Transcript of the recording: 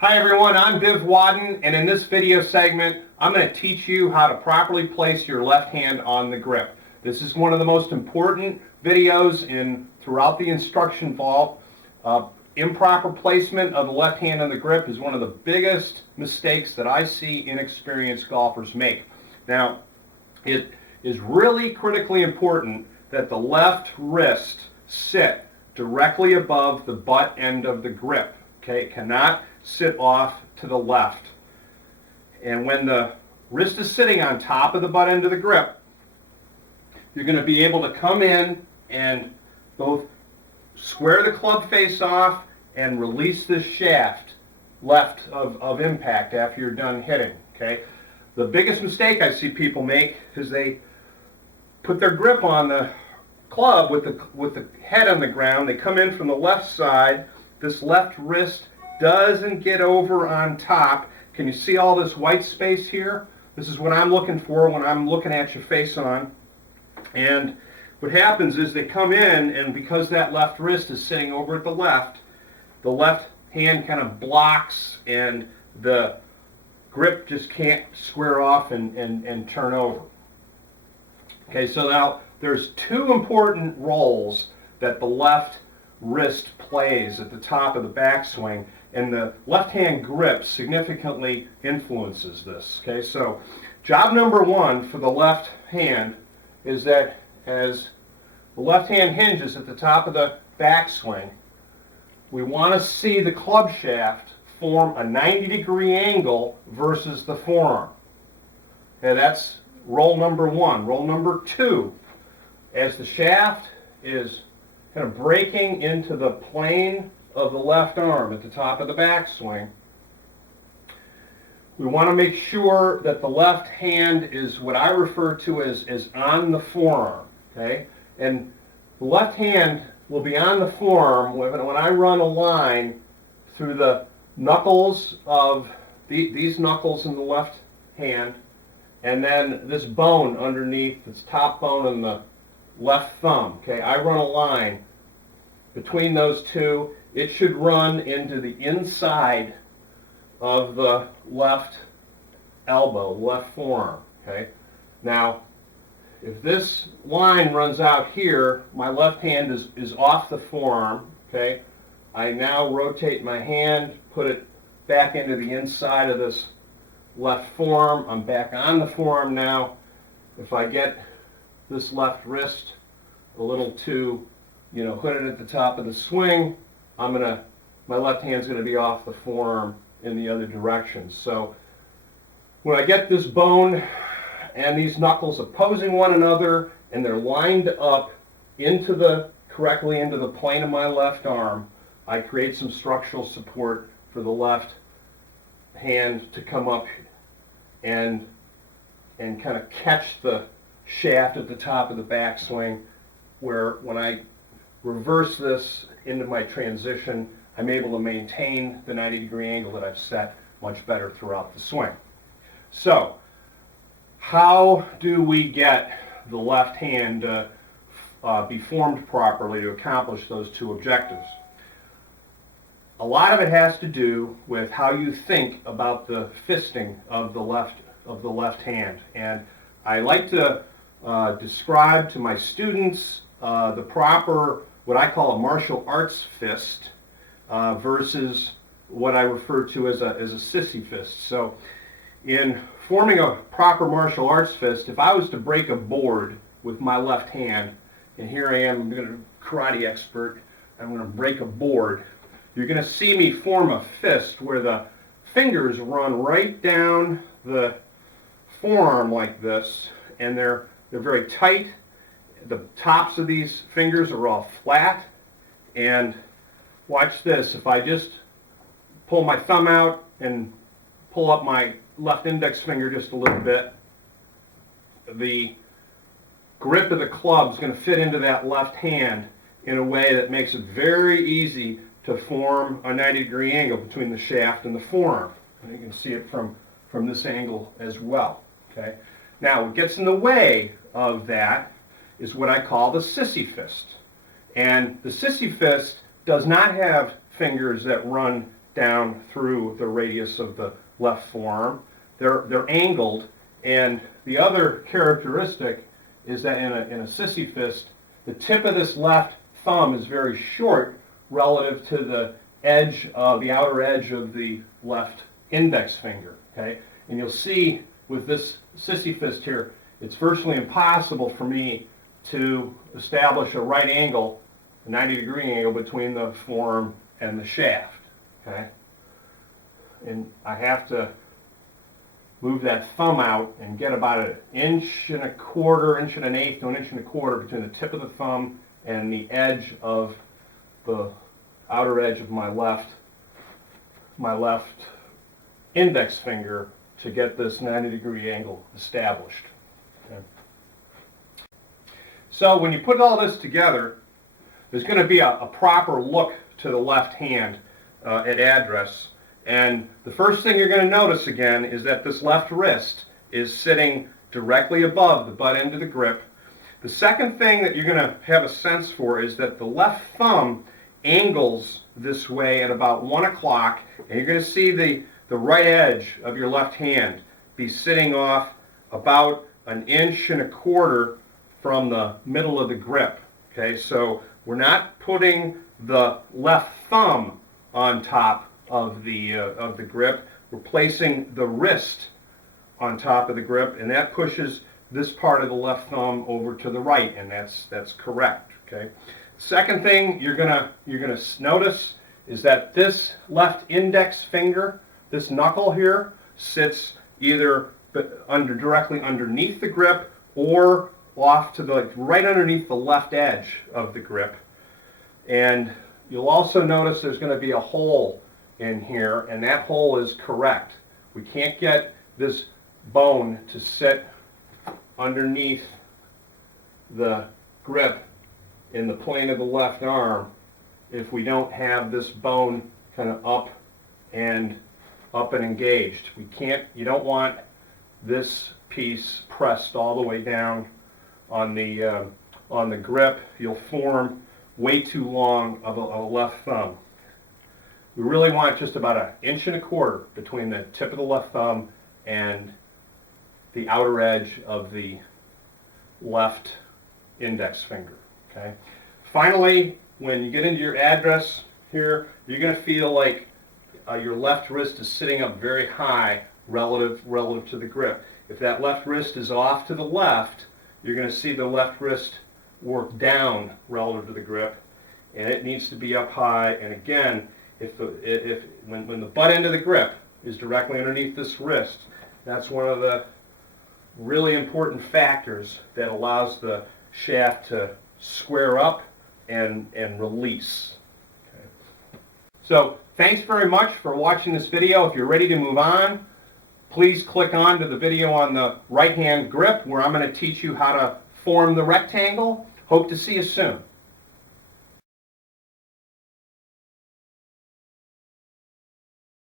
Hi everyone, I'm Wadden, and in this video segment, I'm going to teach you how to properly place your left hand on the grip. This is one of the most important videos throughout the instruction vault. Improper placement of the left hand on the grip is one of the biggest mistakes that I see inexperienced golfers make. Now, it is really critically important that the left wrist sit directly above the butt end of the grip. Okay, it cannot sit off to the left. And when the wrist is sitting on top of the butt end of the grip, you're going to be able to come in and both square the club face off and release this shaft left of impact after you're done hitting. Okay, the biggest mistake I see people make is they put their grip on the club with the head on the ground. They come in from the left side. This left wrist doesn't get over on top. Can you see all this white space here? This is what I'm looking for when I'm looking at your face on. And what happens is they come in, and because that left wrist is sitting over at the left hand kind of blocks, and the grip just can't square off and turn over. Okay, so now there's two important roles that the left wrist plays at the top of the backswing, and the left hand grip significantly influences this. Okay, so job number one for the left hand is that as the left hand hinges at the top of the backswing, we want to see the club shaft form a 90-degree angle versus the forearm. Okay, that's role number one. Role number two, as the shaft is kind of breaking into the plane of the left arm at the top of the backswing, we want to make sure that the left hand is what I refer to as on the forearm. Okay, and the left hand will be on the forearm when I run a line through the knuckles of these knuckles in the left hand, and then this bone underneath, this top bone in the left thumb. Okay, I run a line between those two. It should run into the inside of the left elbow, left forearm. Okay, now if this line runs out here, my left hand is off the forearm. Okay, I now rotate my hand, put it back into the inside of this left forearm. I'm back on the forearm now. If I get this left wrist a little too, hooded at the top of the swing, my left hand's going to be off the forearm in the other direction. So when I get this bone and these knuckles opposing one another, and they're lined up correctly into the plane of my left arm, I create some structural support for the left hand to come up and kind of catch the shaft at the top of the backswing, where when I reverse this into my transition, I'm able to maintain the 90-degree angle that I've set much better throughout the swing. So, how do we get the left hand to be formed properly to accomplish those two objectives? A lot of it has to do with how you think about the fisting of the left hand, and I like to describe to my students the proper, what I call a martial arts fist, versus what I refer to as a sissy fist. So in forming a proper martial arts fist, if I was to break a board with my left hand, and here I am, I'm going to karate expert, I'm going to break a board, you're going to see me form a fist where the fingers run right down the forearm like this, and they're very tight. The tops of these fingers are all flat, and watch this. If I just pull my thumb out and pull up my left index finger just a little bit, the grip of the club is going to fit into that left hand in a way that makes it very easy to form a 90-degree angle between the shaft and the forearm. And you can see it from this angle as well. Okay. Now, what gets in the way of that is what I call the sissy fist. And the sissy fist does not have fingers that run down through the radius of the left forearm. They're angled, and the other characteristic is that in a sissy fist, the tip of this left thumb is very short relative to the edge of the outer edge of the left index finger. Okay, and you'll see with this sissy fist here, it's virtually impossible for me to establish a right angle, a 90-degree angle between the forearm and the shaft. Okay, and I have to move that thumb out and get about an inch and a quarter, inch and an eighth to an inch and a quarter between the tip of the thumb and the edge of the outer edge of my left index finger to get this 90-degree angle established. Okay. So when you put all this together, there's going to be a proper look to the left hand at address. And the first thing you're going to notice again is that this left wrist is sitting directly above the butt end of the grip. The second thing that you're going to have a sense for is that the left thumb angles this way at about 1 o'clock, and you're going to see the right edge of your left hand be sitting off about an inch and a quarter from the middle of the grip. Okay, so we're not putting the left thumb on top of the grip. We're placing the wrist on top of the grip, and that pushes this part of the left thumb over to the right, and that's correct. Okay. Second thing you're gonna notice is that this left index finger, this knuckle here, sits either directly underneath the grip or off to the right underneath the left edge of the grip. And you'll also notice there's going to be a hole in here, and that hole is correct. We can't get this bone to sit underneath the grip in the plane of the left arm if we don't have this bone kind of up and engaged. You don't want this piece pressed all the way down on the grip. You'll form way too long of a left thumb. We really want just about an inch and a quarter between the tip of the left thumb and the outer edge of the left index finger. Okay. Finally, when you get into your address here, you're going to feel like your left wrist is sitting up very high relative to the grip. If that left wrist is off to the left, you're going to see the left wrist work down relative to the grip, and it needs to be up high. And again, when the butt end of the grip is directly underneath this wrist, that's one of the really important factors that allows the shaft to square up and release. Okay. So thanks very much for watching this video. If you're ready to move on, please click on to the video on the right hand grip where I'm going to teach you how to form the rectangle. Hope to see you soon.